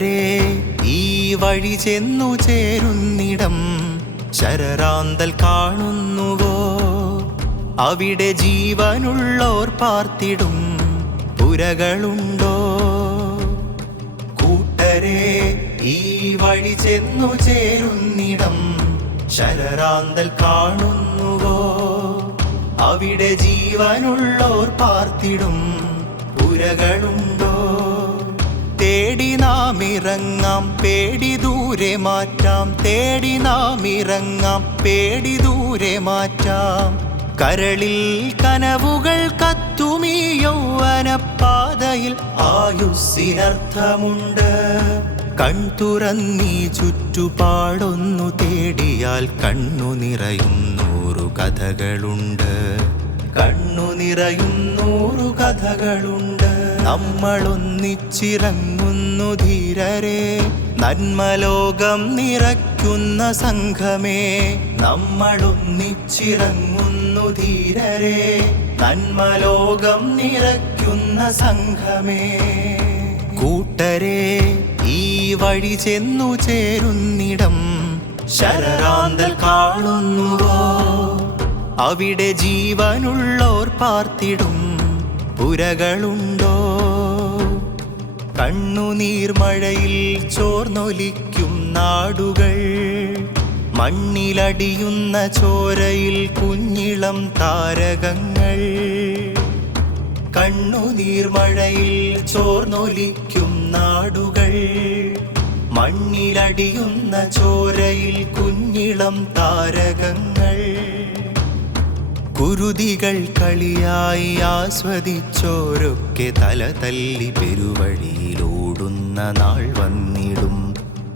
കൂട്ടരെ ഈ വഴി ചെന്നു ചേരുന്നിടം ശരറാന്തൽ കാണുന്നുവോ? അവിടെ ജീവനുള്ളോർ പാർത്തിടും പുരകളുണ്ടോ? കൂട്ടരെ ഈ വഴി ചെന്നു ചേരുന്നിടം ശരറാന്തൽ കാണുന്നുവോ? അവിടെ ജീവനുള്ളോർ പാർത്തിടും പുരകളുണ്ടോ? തേടി നാം ഇറങ്ങാം, പേടി ദൂരെ മാറ്റാം. തേടി നാം ഇറങ്ങാം, പേടി ദൂരെ മാറ്റാം. കരളിൽ കനവുകൾ കത്തുമീ യൗവനപ്പാതയിൽ ആയുസ്സിനർത്ഥമുണ്ട്. കൺതുറന്നീ ചുറ്റുപാടൊന്നു തേടിയാൽ കണ്ണു നിറയും 100 കഥകളുണ്ട്. കണ്ണു നിറയും 100 കഥകളുണ്ട്. നമ്മളൊന്നിച്ചിറങ്ങുന്നു ധീരരെ, നന്മലോകം നിറയ്ക്കുന്ന സംഘമേ. നമ്മളൊന്നിച്ചിറങ്ങുന്നു ധീരരെ, നന്മലോകം നിറയ്ക്കുന്ന സംഘമേ. കൂട്ടരെ ഈ വഴി ചെന്നു ചേരുന്നിടം ശരറാന്തൽ കാണുന്നുവോ? അവിടെ ജീവനുള്ളോർ പാർത്തിടും പുരകളുണ്ടോ? കണ്ണുനീർമഴയിൽ ചോർന്നൊലിക്കും നാടുകൾ, മണ്ണിലടിയുന്ന ചോരയിൽ കുഞ്ഞിളം താരകങ്ങൾ. കണ്ണുനീർമഴയിൽ ചോർന്നൊലിക്കും നാടുകൾ, മണ്ണിലടിയുന്ന ചോരയിൽ കുഞ്ഞിളം താരകങ്ങൾ. കുരുതികൾ കളിയായി ആസ്വദിച്ചോരൊക്കെ തല തല്ലി പെരുവഴിയിലോടുന്ന നാൾ വന്നിടും.